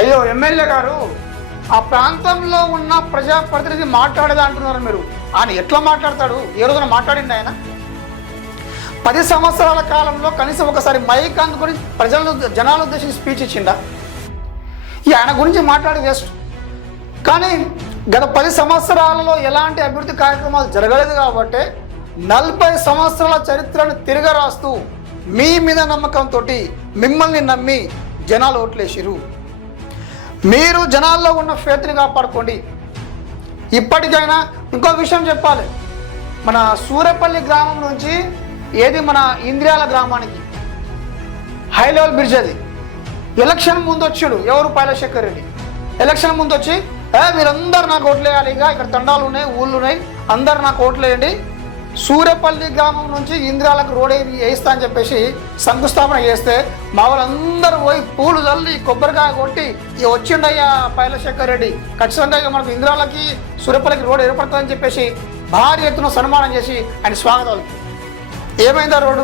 అయ్యో ఎమ్మెల్యే గారు, ఆ ప్రాంతంలో ఉన్న ప్రజాప్రతినిధి మాట్లాడేదా అంటున్నారు మీరు. ఆయన ఎట్లా మాట్లాడతాడు? ఏ రోజున మాట్లాడింది ఆయన? 10 సంవత్సరాల కాలంలో కనీసం ఒకసారి మైక్ అందుకొని జనాల ఉద్దేశించి స్పీచ్ ఇచ్చిండా? ఆయన గురించి మాట్లాడి వేస్ట్. కానీ గత 10 సంవత్సరాలలో ఎలాంటి అభివృద్ధి కార్యక్రమాలు జరగలేదు కాబట్టి 40 సంవత్సరాల చరిత్రను తిరగరాస్తూ మీ మీద నమ్మకంతో మిమ్మల్ని నమ్మి జనాలు ఓట్లేసిరు. మీరు జనాల్లో ఉన్న ఫేత్ని కాపాడుకోండి. ఇప్పటికైనా ఇంకో విషయం చెప్పాలి. మన సూర్యపల్లి గ్రామం నుంచి మన ఇంద్రియాల గ్రామానికి హై లెవెల్ బ్రిడ్జ్ అది ఎలక్షన్ ముందు వచ్చాడు ఎవరు? పైలశేఖర్ రెడ్డి. ఎలక్షన్ ముందు వచ్చి మీరందరూ నాకు ఓట్లు వేయాలి, ఇక్కడ తండాలు ఉన్నాయి, ఊళ్ళు ఉన్నాయి, అందరు నాకు ఓట్లు వేయండి, సూర్యపల్లి గ్రామం నుంచి ఇంద్రాలకు రోడ్ వేయిస్తా అని చెప్పేసి శంకుస్థాపన చేస్తే మా వాళ్ళందరూ పోయి పూలు చల్లి కొబ్బరికాయ కొట్టి వచ్చిండయ్యా పైలశేఖర్ రెడ్డి, ఖచ్చితంగా మనకు ఇంద్రాలకి సూర్యపల్లికి రోడ్ ఏర్పడుతుందని చెప్పేసి భారీ ఎత్తున సన్మానం చేసి ఆయన స్వాగతాలు. ఏమైందా రోడ్డు?